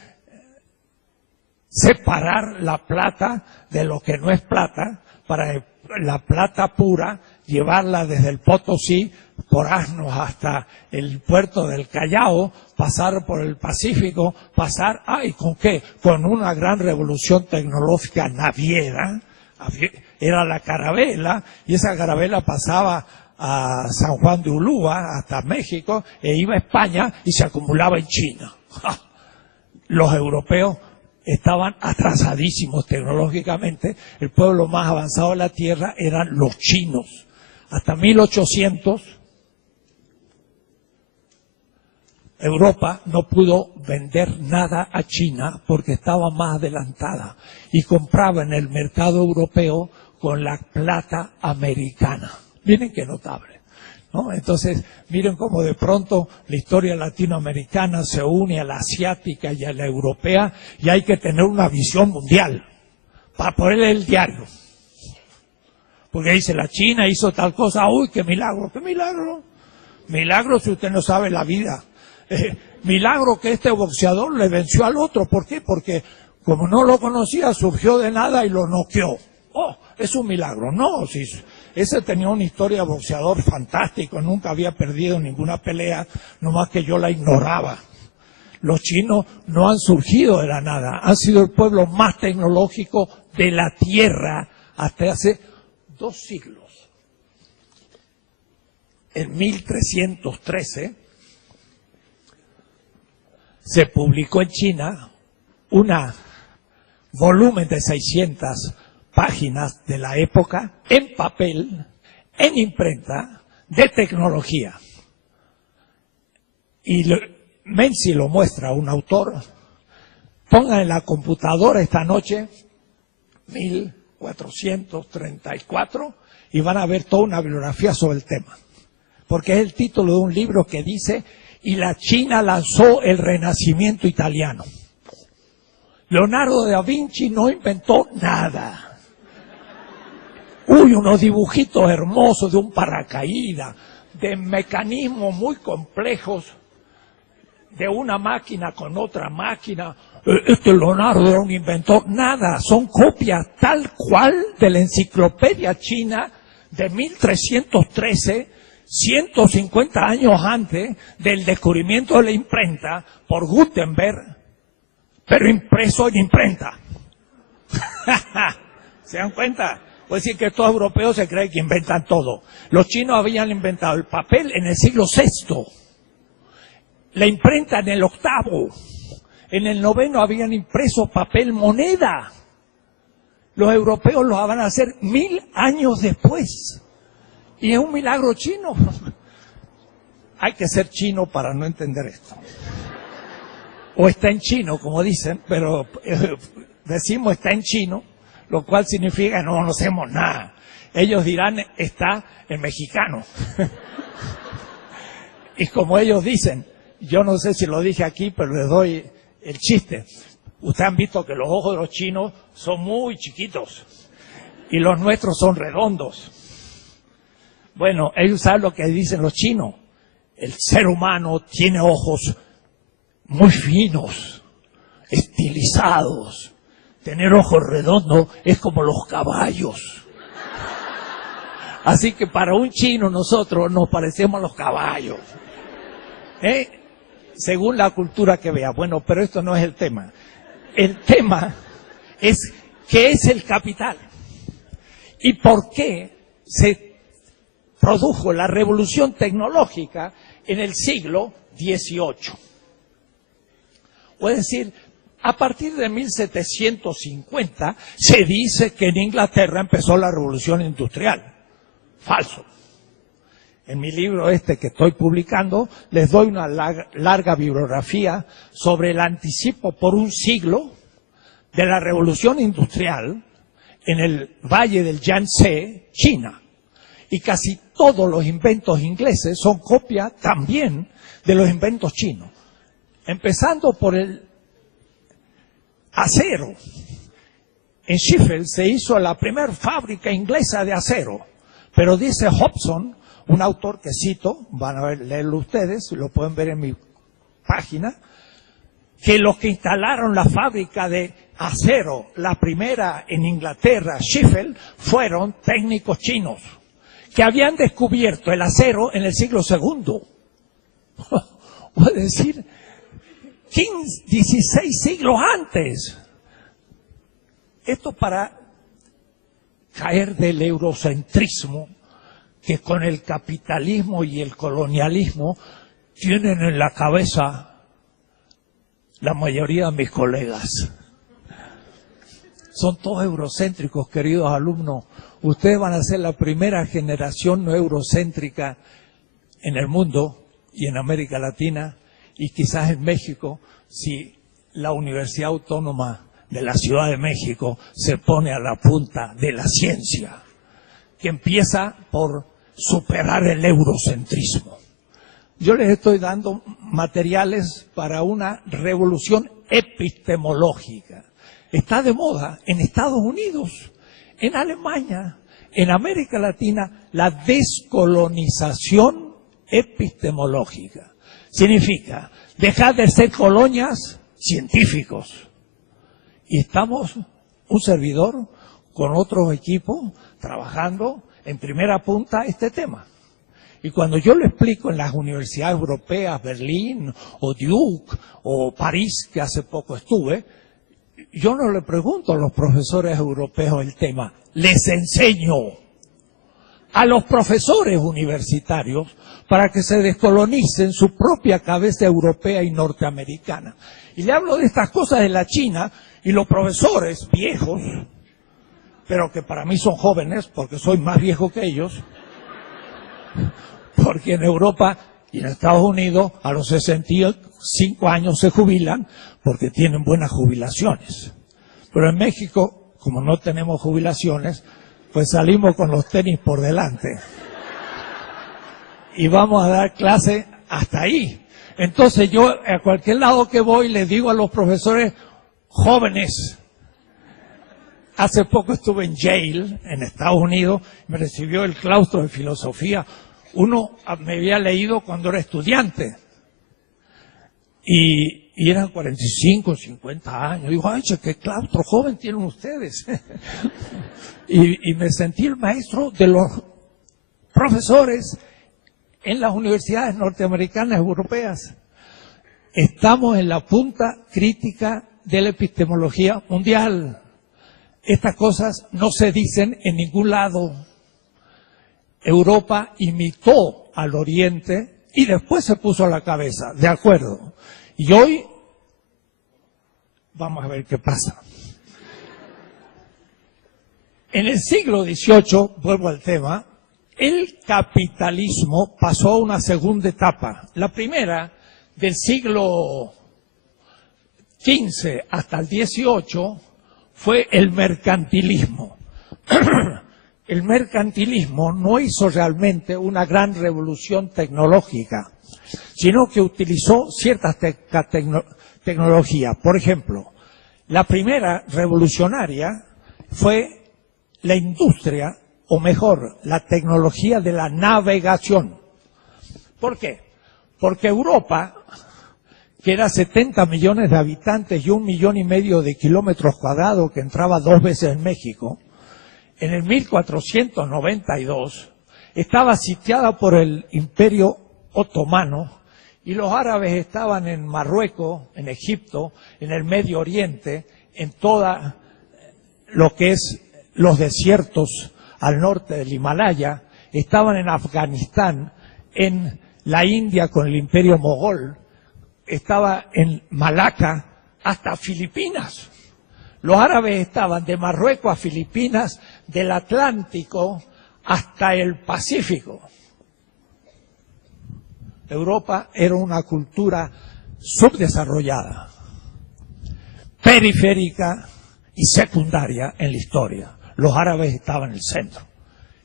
separar la plata de lo que no es plata, para la plata pura llevarla desde el Potosí por asnos hasta el puerto del Callao, pasar por el Pacífico, pasar, ¿y con qué? Con una gran revolución tecnológica naviera. Era la carabela, y esa carabela pasaba a San Juan de Ulúa hasta México e iba a España y se acumulaba en China. ¡Ja! Los europeos estaban atrasadísimos tecnológicamente. El pueblo más avanzado de la tierra eran los chinos. Hasta 1800 Europa no pudo vender nada a China porque estaba más adelantada y compraba en el mercado europeo con la plata americana. Miren qué notable, ¿no? Entonces, miren cómo de pronto la historia latinoamericana se une a la asiática y a la europea, y hay que tener una visión mundial para poder leer el diario. Porque dice, la China hizo tal cosa, ¡uy, qué milagro! ¡Qué milagro! Milagro si usted no sabe la vida. Milagro que este boxeador le venció al otro. ¿Por qué? Porque como no lo conocía, surgió de nada y lo noqueó. ¡Oh! Es un milagro. No, si ese tenía una historia de boxeador fantástico, nunca había perdido ninguna pelea, nomás que yo la ignoraba. Los chinos no han surgido de la nada, han sido el pueblo más tecnológico de la tierra hasta hace 2 siglos. En 1313 se publicó en China un volumen de 600 páginas de la época, en papel, en imprenta, de tecnología. Y Menzi lo muestra, un autor. Pongan en la computadora esta noche 1434 y van a ver toda una bibliografía sobre el tema. Porque es el título de un libro que dice: y la China lanzó el Renacimiento italiano. Leonardo da Vinci no inventó nada. Unos dibujitos hermosos de un paracaídas, de mecanismos muy complejos, de una máquina con otra máquina, Leonardo era un inventor. Nada, son copias tal cual de la enciclopedia china de 1313, 150 años antes del descubrimiento de la imprenta por Gutenberg, pero impreso en imprenta. ¿Se dan cuenta? Puede decir que estos europeos se creen que inventan todo. Los chinos habían inventado el papel en el siglo VI, la imprenta en el VIII, en el IX habían impreso papel moneda. Los europeos lo van a hacer 1000 años después. Y es un milagro chino. Hay que ser chino para no entender esto. O está en chino, como dicen, pero decimos está en chino, lo cual significa que no conocemos nada. Ellos dirán está en mexicano. Y como ellos dicen, yo no sé si lo dije aquí, pero les doy el chiste. Ustedes han visto que los ojos de los chinos son muy chiquitos y los nuestros son redondos. Bueno, ellos saben lo que dicen los chinos. El ser humano tiene ojos muy finos, estilizados. Tener ojos redondos es como los caballos. Así que para un chino nosotros nos parecemos a los caballos. Según la cultura que vea. Bueno, pero esto no es el tema. El tema es qué es el capital y por qué se produjo la revolución tecnológica en el siglo XVIII. Es decir, a partir de 1750 se dice que en Inglaterra empezó la revolución industrial. Falso. En mi libro que estoy publicando, les doy una larga bibliografía sobre el anticipo por un siglo de la revolución industrial en el valle del Yangtze, China. Y casi todos los inventos ingleses son copia también de los inventos chinos. Empezando por el acero. En Sheffield se hizo la primera fábrica inglesa de acero. Pero dice Hobson, un autor que cito, van a leerlo ustedes, lo pueden ver en mi página, que los que instalaron la fábrica de acero, la primera en Inglaterra, Sheffield, fueron técnicos chinos, que habían descubierto el acero en el siglo II. Es decir, 16 siglos antes. Esto para caer del eurocentrismo que con el capitalismo y el colonialismo tienen en la cabeza la mayoría de mis colegas. Son todos eurocéntricos, queridos alumnos. Ustedes van a ser la primera generación no eurocéntrica en el mundo y en América Latina y quizás en México si la Universidad Autónoma de la Ciudad de México se pone a la punta de la ciencia, que empieza por superar el eurocentrismo. Yo les estoy dando materiales para una revolución epistemológica. Está de moda en Estados Unidos, en Alemania, en América Latina, la descolonización epistemológica. Significa dejar de ser colonias científicos. Y estamos, un servidor, con otros equipos, trabajando en primera punta este tema. Y cuando yo lo explico en las universidades europeas, Berlín, o Duke, o París, que hace poco estuve, yo no le pregunto a los profesores europeos el tema, les enseño a los profesores universitarios para que se descolonicen su propia cabeza europea y norteamericana. Y le hablo de estas cosas de la China, y los profesores viejos, pero que para mí son jóvenes, porque soy más viejo que ellos, porque en Europa y en Estados Unidos a los 65 años se jubilan porque tienen buenas jubilaciones. Pero en México, como no tenemos jubilaciones, pues salimos con los tenis por delante. Y vamos a dar clase hasta ahí. Entonces yo a cualquier lado que voy les digo a los profesores jóvenes. Hace poco estuve en Yale, en Estados Unidos, me recibió el claustro de filosofía. Uno me había leído cuando era estudiante. Y Y eran 45, 50 años. Digo, ay, qué claustro joven tienen ustedes. y me sentí el maestro de los profesores en las universidades norteamericanas, europeas. Estamos en la punta crítica de la epistemología mundial. Estas cosas no se dicen en ningún lado. Europa imitó al Oriente y después se puso a la cabeza, de acuerdo. Y hoy, vamos a ver qué pasa. En el siglo XVIII, vuelvo al tema, el capitalismo pasó a una segunda etapa. La primera, del siglo XV hasta el XVIII, fue el mercantilismo. El mercantilismo no hizo realmente una gran revolución tecnológica, sino que utilizó ciertas tecnologías. Por ejemplo, la primera revolucionaria fue la industria, o mejor, la tecnología de la navegación. ¿Por qué? Porque Europa, que era 70 millones de habitantes y 1,5 millones de kilómetros cuadrados, que entraba 2 veces en México, en el 1492 estaba sitiada por el Imperio Otomano y los árabes estaban en Marruecos, en Egipto, en el Medio Oriente, en toda lo que es los desiertos al norte del Himalaya, estaban en Afganistán, en la India con el Imperio Mogol, estaba en Malaca, hasta Filipinas. Los árabes estaban de Marruecos a Filipinas, del Atlántico hasta el Pacífico. Europa era una cultura subdesarrollada, periférica y secundaria en la historia. Los árabes estaban en el centro.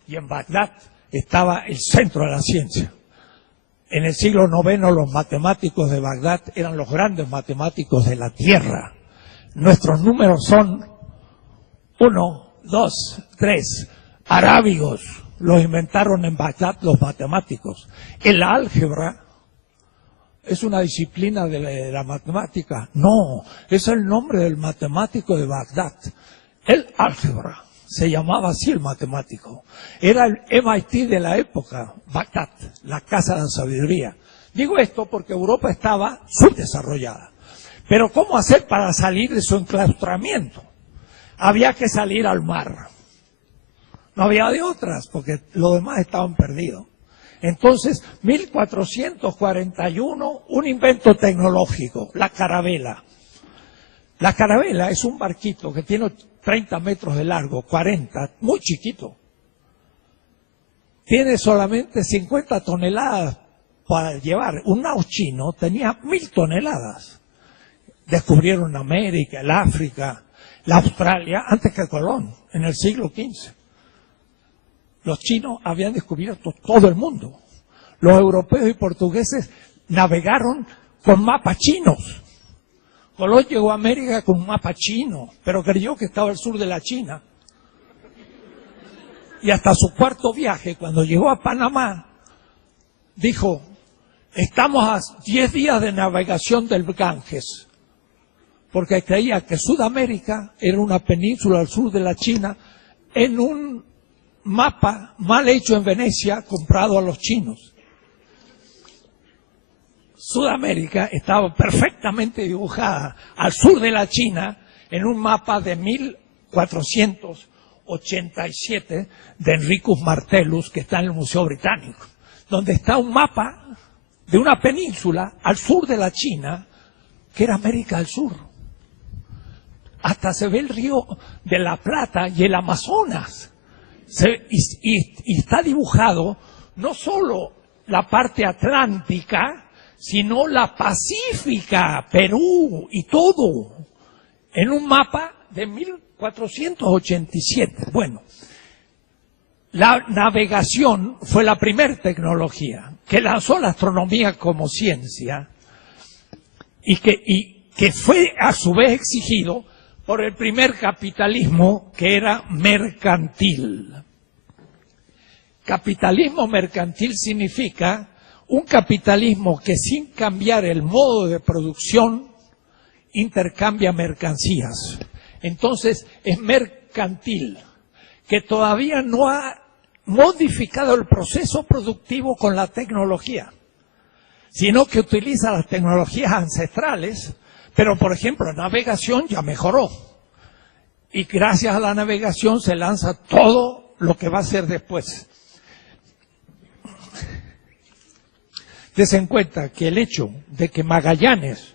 Y en Bagdad estaba el centro de la ciencia. En el siglo IX los matemáticos de Bagdad eran los grandes matemáticos de la Tierra. Nuestros números son 1, 2, 3. Arábigos los inventaron en Bagdad los matemáticos. El álgebra es una disciplina de la matemática. No, es el nombre del matemático de Bagdad. El álgebra. Se llamaba así el matemático. Era el MIT de la época, Bagdad, la casa de la sabiduría. Digo esto porque Europa estaba subdesarrollada. Pero ¿cómo hacer para salir de su enclaustramiento? Había que salir al mar. No había de otras, porque los demás estaban perdidos. Entonces, 1441, un invento tecnológico, la carabela. La carabela es un barquito que tiene 30 metros de largo, 40, muy chiquito. Tiene solamente 50 toneladas para llevar. Un nao chino tenía 1.000 toneladas. Descubrieron América, el África, la Australia, antes que Colón, en el siglo XV. Los chinos habían descubierto todo el mundo. Los europeos y portugueses navegaron con mapas chinos. Colón llegó a América con un mapa chino, pero creyó que estaba al sur de la China. Y hasta su cuarto viaje, cuando llegó a Panamá, dijo, estamos a 10 días de navegación del Ganges, porque creía que Sudamérica era una península al sur de la China, en un mapa mal hecho en Venecia, comprado a los chinos. Sudamérica estaba perfectamente dibujada al sur de la China en un mapa de 1487 de Enricus Martellus, que está en el Museo Británico, donde está un mapa de una península al sur de la China, que era América del Sur. Hasta se ve el río de la Plata y el Amazonas. Y está dibujado no solo la parte atlántica, sino la pacífica, Perú y todo, en un mapa de 1487. Bueno, la navegación fue la primera tecnología que lanzó la astronomía como ciencia y que fue a su vez exigido por el primer capitalismo, que era mercantil. Capitalismo mercantil significa un capitalismo que, sin cambiar el modo de producción, intercambia mercancías. Entonces es mercantil, que todavía no ha modificado el proceso productivo con la tecnología, sino que utiliza las tecnologías ancestrales, pero por ejemplo la navegación ya mejoró. Y gracias a la navegación se lanza todo lo que va a ser después. Des en cuenta que el hecho de que Magallanes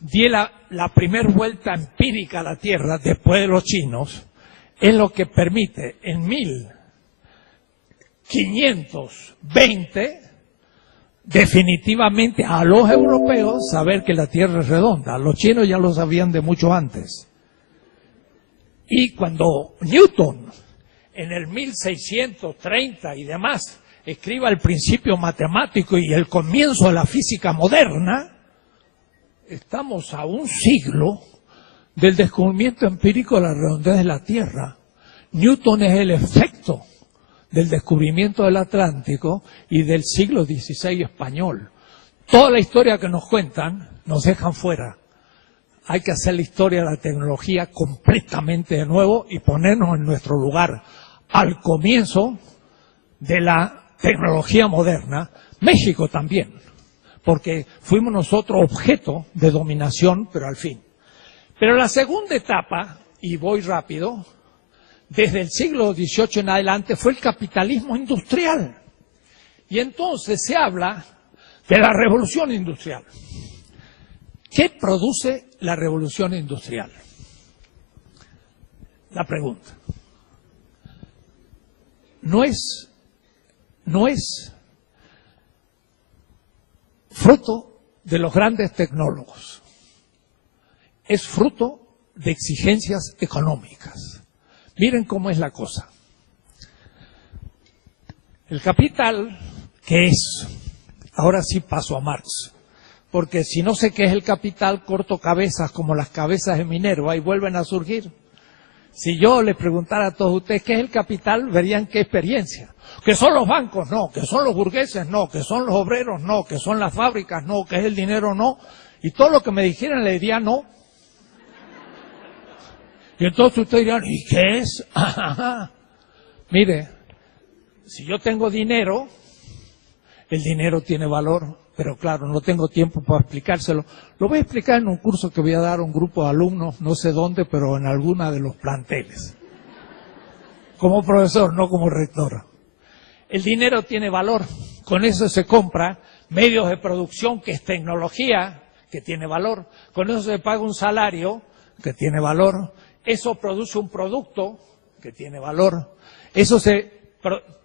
diera la primera vuelta empírica a la Tierra después de los chinos es lo que permite en 1520 definitivamente a los europeos saber que la Tierra es redonda. Los chinos ya lo sabían de mucho antes. Y cuando Newton, en el 1630 y demás, escriba el principio matemático y el comienzo de la física moderna, estamos a un siglo del descubrimiento empírico de la redondez de la Tierra. Newton es el efecto del descubrimiento del Atlántico y del siglo XVI español. Toda la historia que nos cuentan nos dejan fuera. Hay que hacer la historia de la tecnología completamente de nuevo y ponernos en nuestro lugar al comienzo de la tecnología moderna. México también, porque fuimos nosotros objeto de dominación, pero al fin. Pero la segunda etapa, y voy rápido, desde el siglo XVIII en adelante fue el capitalismo industrial. Y entonces se habla de la revolución industrial. ¿Qué produce la revolución industrial? La pregunta. No es fruto de los grandes tecnólogos. Es fruto de exigencias económicas. Miren cómo es la cosa. El capital, ¿qué es? Ahora sí paso a Marx. Porque si no sé qué es el capital, corto cabezas como las cabezas de Minerva y vuelven a surgir. Si yo les preguntara a todos ustedes qué es el capital, verían qué experiencia. Que son los bancos, no. Que son los burgueses, no. Que son los obreros, no. Que son las fábricas, no. Que es el dinero, no. Y todo lo que me dijeran le diría no. Y entonces ustedes dirán, ¿y qué es? Mire, si yo tengo dinero, el dinero tiene valor. Pero claro, no tengo tiempo para explicárselo. Lo voy a explicar en un curso que voy a dar a un grupo de alumnos, no sé dónde, pero en alguna de los planteles. Como profesor, no como rector. El dinero tiene valor. Con eso se compra medios de producción, que es tecnología, que tiene valor. Con eso se paga un salario, que tiene valor. Eso produce un producto, que tiene valor. Eso se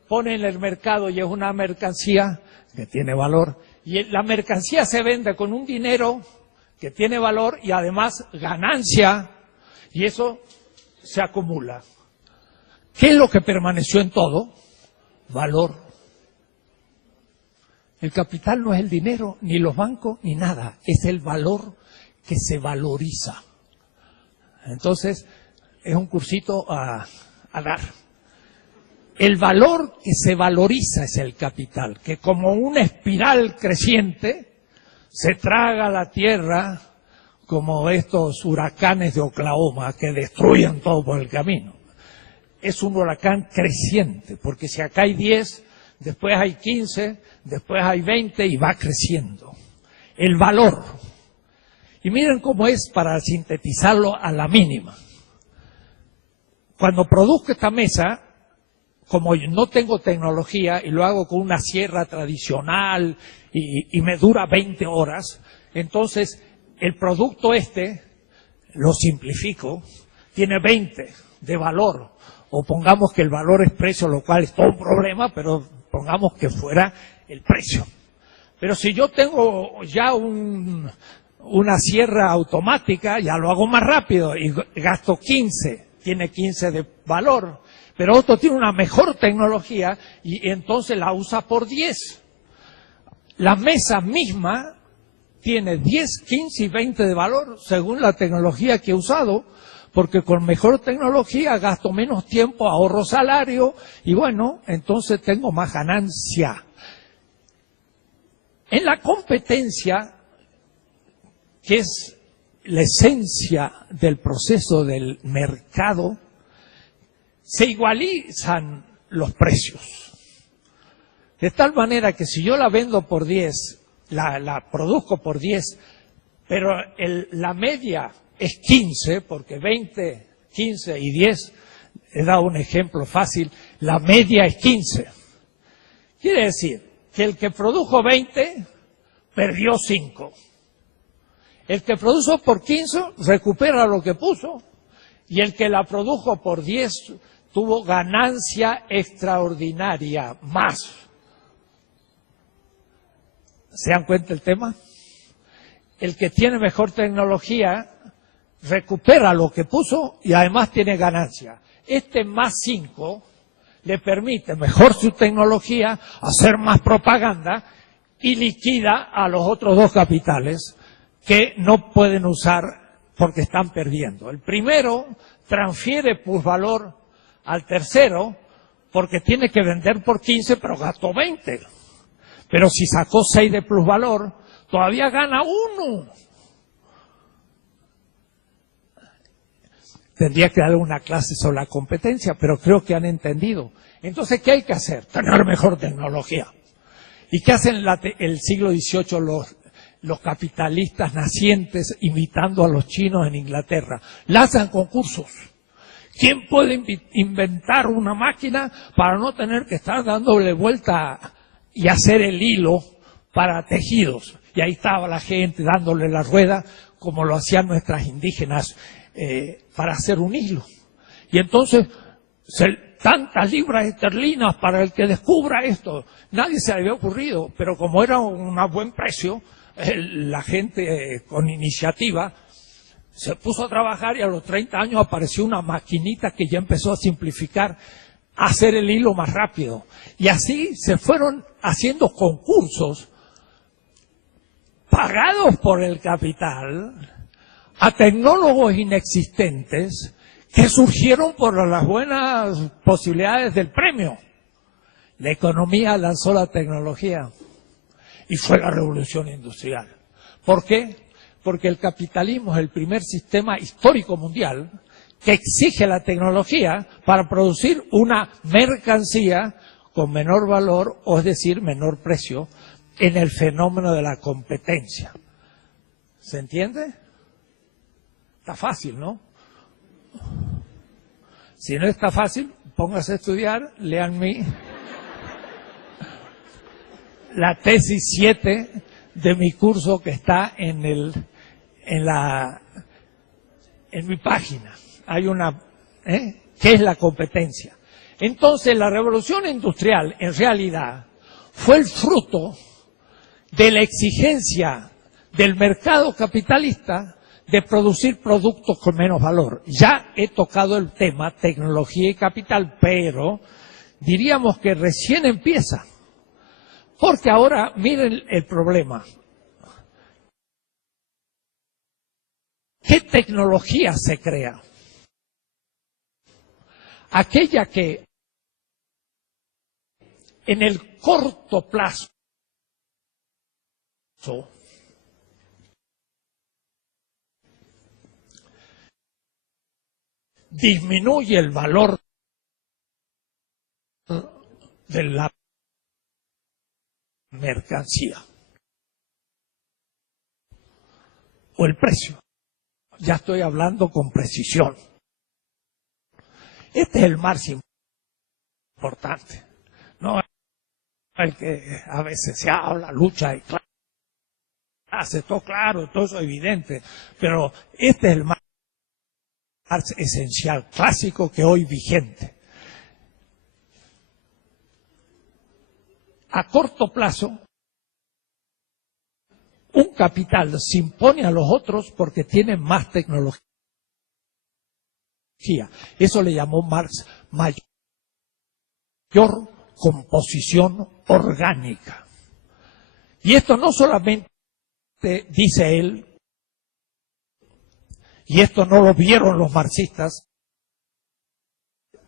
pone en el mercado y es una mercancía, que tiene valor. Y la mercancía se vende con un dinero que tiene valor y además ganancia, y eso se acumula. ¿Qué es lo que permaneció en todo? Valor. El capital no es el dinero, ni los bancos, ni nada. Es el valor que se valoriza. Entonces, es un cursito a dar. El valor que se valoriza es el capital, que como una espiral creciente se traga la tierra como estos huracanes de Oklahoma que destruyen todo por el camino. Es un huracán creciente, porque si acá hay 10, después hay 15, después hay 20 y va creciendo. El valor. Y miren cómo es para sintetizarlo a la mínima. Cuando produzco esta mesa, como yo no tengo tecnología y lo hago con una sierra tradicional y me dura 20 horas, entonces el producto lo simplifico, tiene 20 de valor, o pongamos que el valor es precio, lo cual es todo un problema, pero pongamos que fuera el precio. Pero si yo tengo ya una sierra automática, ya lo hago más rápido y gasto 15, tiene 15 de valor. Pero otro tiene una mejor tecnología y entonces la usa por 10. La mesa misma tiene 10, 15 y 20 de valor según la tecnología que he usado, porque con mejor tecnología gasto menos tiempo, ahorro salario y bueno, entonces tengo más ganancia. En la competencia, que es la esencia del proceso del mercado, se igualizan los precios. De tal manera que si yo la vendo por 10, la produzco por 10, pero la media es 15, porque 20, 15 y 10, he dado un ejemplo fácil, la media es 15. Quiere decir que el que produjo 20 perdió 5. El que produjo por 15 recupera lo que puso, y el que la produjo por 10 tuvo ganancia extraordinaria, más. ¿Se dan cuenta el tema? El que tiene mejor tecnología recupera lo que puso y además tiene ganancia. Este más 5 le permite mejor su tecnología, hacer más propaganda y liquida a los otros dos capitales que no pueden usar porque están perdiendo. El primero transfiere plusvalor al tercero porque tiene que vender por 15 pero gastó 20. Pero si sacó 6 de plusvalor, todavía gana 1. Tendría que dar una clase sobre la competencia, pero creo que han entendido. Entonces, ¿qué hay que hacer? Tener mejor tecnología. ¿Y qué hacen el siglo XVIII los capitalistas nacientes imitando a los chinos en Inglaterra? Lanzan concursos. ¿Quién puede inventar una máquina para no tener que estar dándole vuelta y hacer el hilo para tejidos? Y ahí estaba la gente dándole la rueda, como lo hacían nuestras indígenas, para hacer un hilo. Y entonces, tantas libras esterlinas para el que descubra esto. Nadie se le había ocurrido, pero como era un buen precio, la gente con iniciativa se puso a trabajar y a los 30 años apareció una maquinita que ya empezó a simplificar, a hacer el hilo más rápido. Y así se fueron haciendo concursos pagados por el capital a tecnólogos inexistentes que surgieron por las buenas posibilidades del premio. La economía lanzó la tecnología y fue la revolución industrial. ¿Por qué? Porque el capitalismo es el primer sistema histórico mundial que exige la tecnología para producir una mercancía con menor valor, o es decir, menor precio, en el fenómeno de la competencia. ¿Se entiende? Está fácil, ¿no? Si no está fácil, póngase a estudiar, lean la tesis 7 de mi curso que está en mi página. Hay una, ¿qué es la competencia? Entonces, la revolución industrial, en realidad, fue el fruto de la exigencia del mercado capitalista de producir productos con menos valor. Ya he tocado el tema tecnología y capital, pero diríamos que recién empieza. Porque ahora, miren el problema. ¿Qué tecnología se crea? Aquella que en el corto plazo disminuye el valor de la mercancía o el precio. Ya estoy hablando con precisión. Este es el más importante, no el que a veces se habla, lucha y hace todo claro, todo eso evidente, pero este es el más esencial, clásico, que hoy vigente. A corto plazo, un capital se impone a los otros porque tiene más tecnología. Eso le llamó Marx mayor composición orgánica. Y esto no solamente dice él, y esto no lo vieron los marxistas,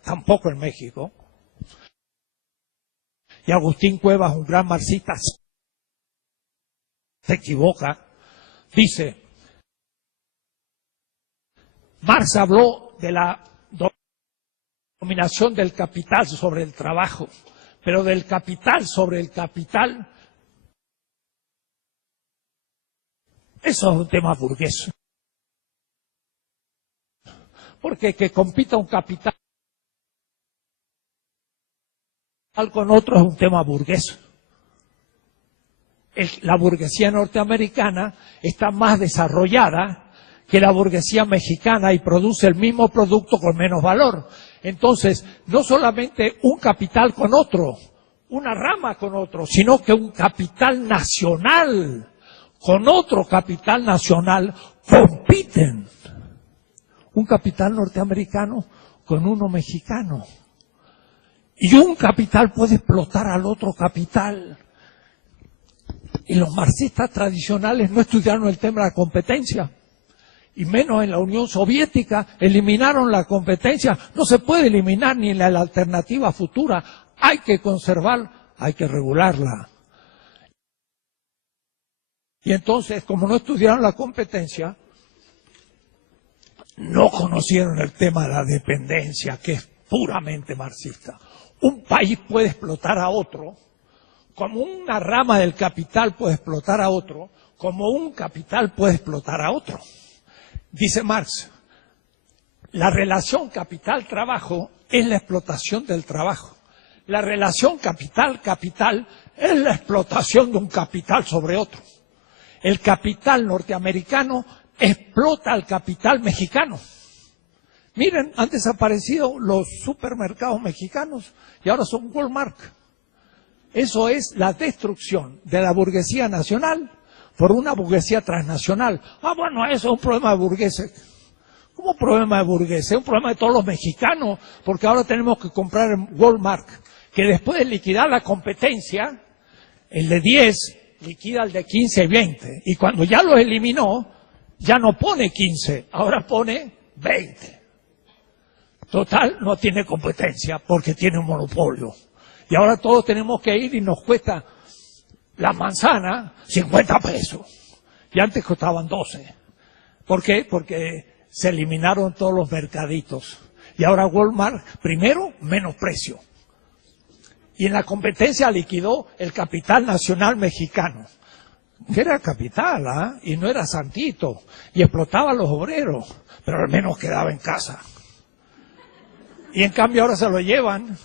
tampoco en México. Y Agustín Cuevas, un gran marxista, se equivoca, dice Marx habló de la dominación del capital sobre el trabajo, pero del capital sobre el capital, eso es un tema burgués. Porque que compita un capital con otro es un tema burgués. La burguesía norteamericana está más desarrollada que la burguesía mexicana y produce el mismo producto con menos valor. Entonces, no solamente un capital con otro, una rama con otro, sino que un capital nacional con otro capital nacional compiten. Un capital norteamericano con uno mexicano. Y un capital puede explotar al otro capital. Y los marxistas tradicionales no estudiaron el tema de la competencia. Y menos en la Unión Soviética, eliminaron la competencia. No se puede eliminar ni en la alternativa futura. Hay que conservar, hay que regularla. Y entonces, como no estudiaron la competencia, no conocieron el tema de la dependencia, que es puramente marxista. Un país puede explotar a otro, como una rama del capital puede explotar a otro, como un capital puede explotar a otro. Dice Marx, la relación capital-trabajo es la explotación del trabajo. La relación capital-capital es la explotación de un capital sobre otro. El capital norteamericano explota al capital mexicano. Miren, han desaparecido los supermercados mexicanos y ahora son Walmart. Eso es la destrucción de la burguesía nacional por una burguesía transnacional. Bueno, eso es un problema de burgueses. ¿Cómo un problema de burgueses? Es un problema de todos los mexicanos, porque ahora tenemos que comprar en Walmart, que después de liquidar la competencia, el de 10 liquida el de 15 y 20. Y cuando ya los eliminó, ya no pone 15, ahora pone 20. Total, no tiene competencia porque tiene un monopolio. Y ahora todos tenemos que ir y nos cuesta la manzana 50 pesos. Y antes costaban 12. ¿Por qué? Porque se eliminaron todos los mercaditos. Y ahora Walmart, primero, menos precio. Y en la competencia liquidó el capital nacional mexicano. Que era capital, ¿ah? Y no era santito. Y explotaba a los obreros, pero al menos quedaba en casa. Y en cambio ahora se lo llevan.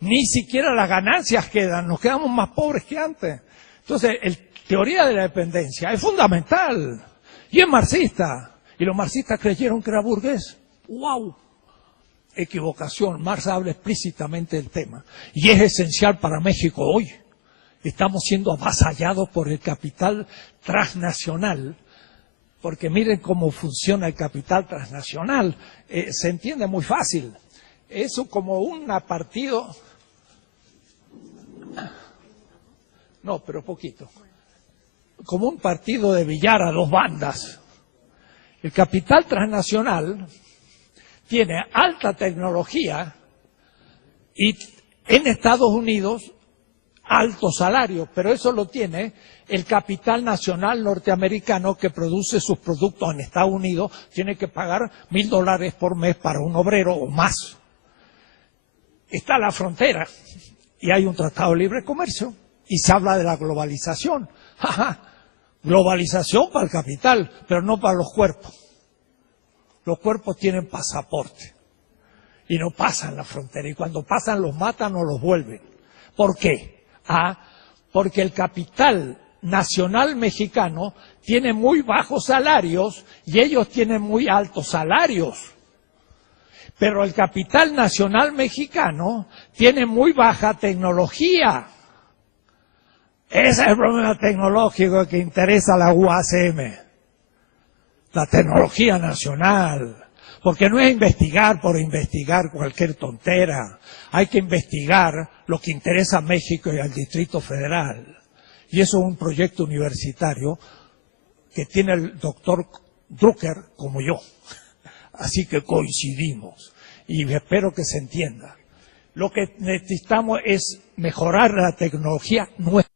Ni siquiera las ganancias quedan, nos quedamos más pobres que antes. Entonces, la teoría de la dependencia es fundamental y es marxista. Y los marxistas creyeron que era burgués. ¡Wow! Equivocación. Marx habla explícitamente del tema. Y es esencial para México hoy. Estamos siendo avasallados por el capital transnacional. Porque miren cómo funciona el capital transnacional. Se entiende muy fácil. Eso como un partido... No, pero poquito. Como un partido de billar a dos bandas. El capital transnacional tiene alta tecnología y en Estados Unidos altos salarios, pero eso lo tiene el capital nacional norteamericano que produce sus productos en Estados Unidos, tiene que pagar $1,000 por mes para un obrero o más. Está la frontera y hay un tratado de libre comercio y se habla de la globalización. Globalización para el capital, pero no para los cuerpos. Los cuerpos tienen pasaporte y no pasan la frontera y cuando pasan los matan o los vuelven. ¿Por qué? Porque el capital nacional mexicano tiene muy bajos salarios y ellos tienen muy altos salarios. Pero el capital nacional mexicano tiene muy baja tecnología. Ese es el problema tecnológico que interesa a la UACM. La tecnología nacional. Porque no es investigar por investigar cualquier tontera. Hay que investigar lo que interesa a México y al Distrito Federal. Y eso es un proyecto universitario que tiene el doctor Drucker como yo. Así que coincidimos y espero que se entienda. Lo que necesitamos es mejorar la tecnología nuestra.